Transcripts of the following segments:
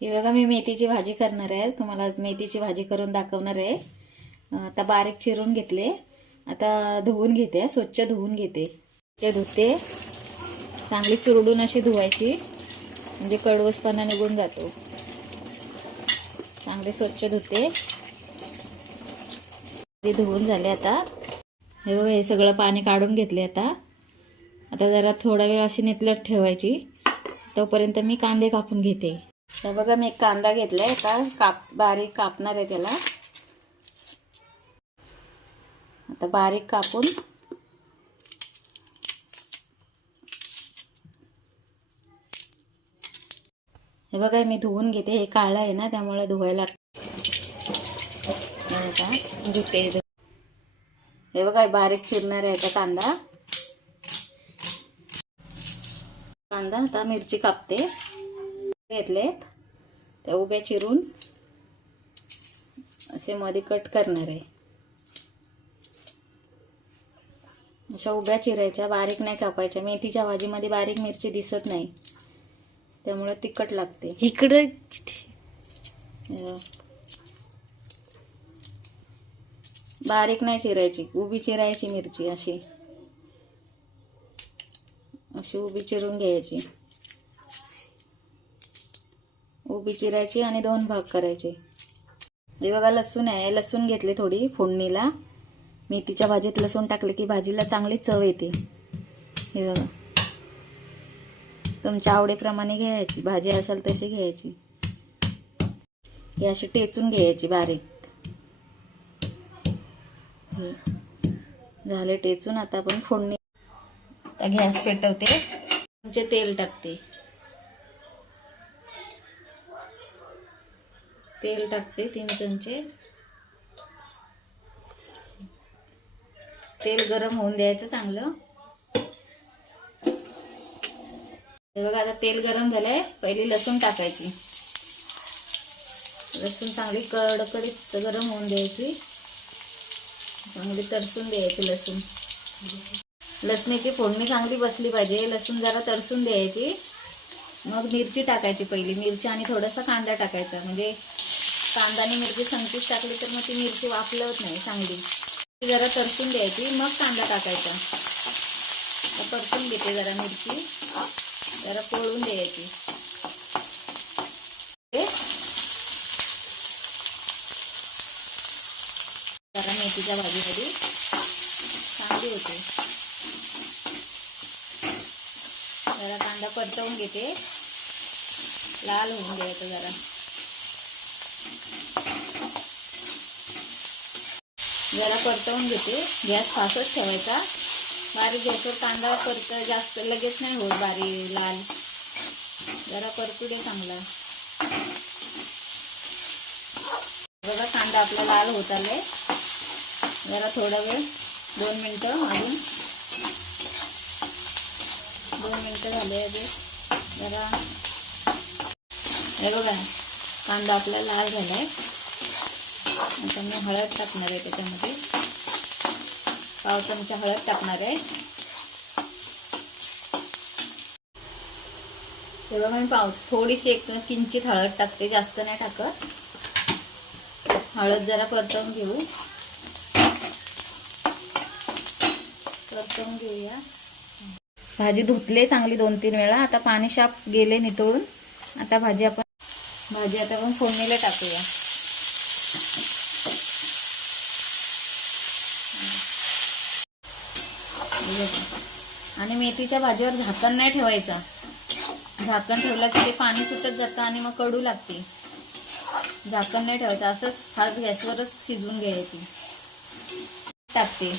ही बघा मी मेथीची भाजी करणार आहे. तुम्हाला आज मेथीची भाजी करून दाखवणार आहे. आता बारीक चिरून घेतले. आता धुवून घेते, स्वच्छ धुवून घेते. स्वच्छ धुते, चांगली चुरडून अशी धुवायची म्हणजे कडवसपणा निघून जातो. चांगले स्वच्छ धुते. धुवून झाले. आता हे बघा हे सगळं पाणी काढून घेतले. आता जरा थोडा वेळ अशी नितळत ठेवायची. तोपर्यंत मी कांदे कापून घेते. तर बघा मी एक कांदा घेतलाय. आता बारीक कापणार आहे त्याला. आता बारीक कापून हे बघा मी धुवून घेते. हे काळं आहे ना त्यामुळे धुवायला धुते. हे बघा बारीक चिरणार आहे कांदा. आता मिरची कापते. घेतलेत त्या उभ्या चिरून असे मध्ये कट करणार आहे. अशा उभ्या चिरायच्या, बारीक नाही कापायच्या. मेथीच्या भाजीमध्ये बारीक मिरची दिसत नाही त्यामुळे तिखट लागते. इकडे बारीक नाही चिरायची, उभी चिरायची मिरची. अशी उभी चिरून घ्यायची. उभी चिरायची आणि दोन भाग करायचे. हे बघा लसूण आहे. लसूण घेतले थोडी फोडणीला. मेथीच्या भाजीत लसूण टाकले की भाजीला चांगली चव येते. हे बघा तुमच्या आवडीप्रमाणे घ्यायची. भाजी असेल तशी घ्यायची. ही अशी टेचून घ्यायची बारीक. झाले टेचून. आता आपण फोडणी. आता गॅस पेटवते. चमचे तेल टाकते. तेल टाकते 3 चमचे. तेल गरम होऊन द्यायचं चांगलं. हे बघा आता तेल गरम झालंय. पहिली लसूण टाकायची. लसूण चांगली कडकडीत गरम होऊन द्यायची. चांगली तरसून द्यायची लसूण. लसणीची फोडणी चांगली बसली पाहिजे. लसूण जरा तरसून द्यायची. मग मिरची टाकायची. पहिली मिरची आणि थोडासा कांदा टाकायचा. म्हणजे कांदा आणि मिरची संगतीच टाकली तर मग ती मिरची वाफलत नाही चांगली. जरा तरसून द्यायची मग कांदा टाकायचा. परतून घेते जरा मिरची. जरा पोळून द्यायची. जरा मेथीच्या भाजीमध्ये चांगली होते. जरा कांदा परतवून घेते. लाल होऊन द्यायचं जरा. जरा परतवून घेते. गॅस फास्टच ठेवायचा. बारीक गॅसवर कांदा जास्त लगेच नाही होत बारीक लाल. जरा परतू दे चांगला. बघा कांदा आपला लाल होत आलाय. जरा थोडा वेळ 2 मिनिटं अजून. 2 मिनिटं झाले अजून. जरा हे बघा कांदा आपला लाल झालाय. आता मी हळद टाकणार आहे त्याच्यामध्ये. पाव चमचा हळद टाकणार आहे. तेव्हा मी थोडीशी एक किंचित हळद टाकते. जास्त नाही टाकत. हळद जरा परतवून घेऊ. परतवून घेऊया. भाजी धुतले चांगली 2-3 वेळा. आता पाणी शाप गेले नितळून. आता भाजी आपण फोडणीला टाकूया. आणि मेथीच्या भाजीवर झाकण नाही ठेवायचा. झाकण ठेवलं की ते पाणी सुटत जातं आणि मग कडू लागते. झाकण नाही ठेवायचं. असंच फास्ट गॅसवरच शिजवून घ्यायची. टाकते.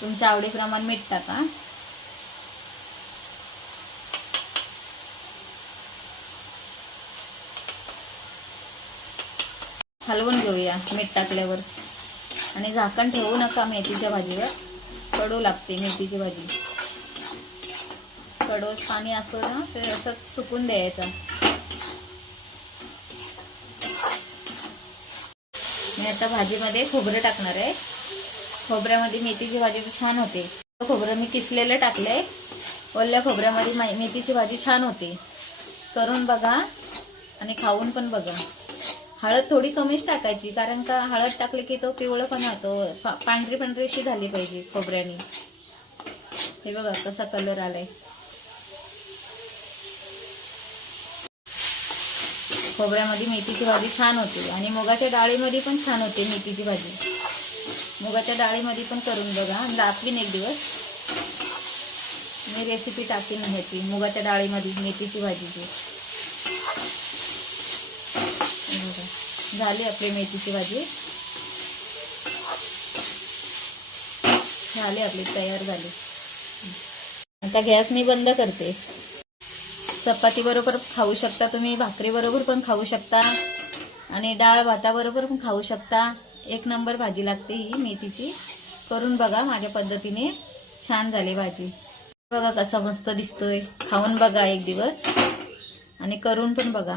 तुमच्या आवडीप्रमाणे मीठ टाका. हलवून घेऊया मीठ टाकल्यावर. आणि झाकण ठेवू नका मेथीच्या भाजीवर. कडू लागते मेथीची भाजी. कडवट पाणी असतो ना ते असंच सुकून द्यायचा. मी आता भाजीमध्ये खोबरं टाकणार आहे. खोबऱ्यामध्ये मेथीची भाजी छान होते. खोबरं मी किसलेलं टाकलंय. ओल्या खोबऱ्यामध्ये मेथीची भाजी छान होते. करून बघा. आणि खाऊन पण बघा. हळद थोडी कमीच टाकायची, कारण का हळद टाकले की तो पिवळपणा होतो, पांढरी पांढरीशी झाली पाहिजे खोबऱ्याने. हे बघा कसा कलर आलाय. खोबऱ्यामध्ये मेथीची भाजी छान होते आणि मुगाच्या डाळीमध्ये पण छान होते मेथीची भाजी. मुगाच्या डाळीमध्ये पण करून बघा. दाखवीन एक दिवस मी रेसिपी टाकीन ह्याची, मुगाच्या डाळीमध्ये मेथीची भाजीची. झाली आपली मेथीची भाजी, झाली आपली, तयार झाली. आता गॅस मी बंद करते. चपाती बरोबर खाऊ शकता तुम्ही, भाकरी बरोबर पण खाऊ शकता आणि डाळ भाताबरोबर पण खाऊ शकता. एक नंबर भाजी लागते ही मेथीची. करून बघा माझ्या पद्धतीने, छान झाली भाजी. बघा कसा मस्त दिसतोय. खाऊन बघा एक दिवस आणि करून पण बघा.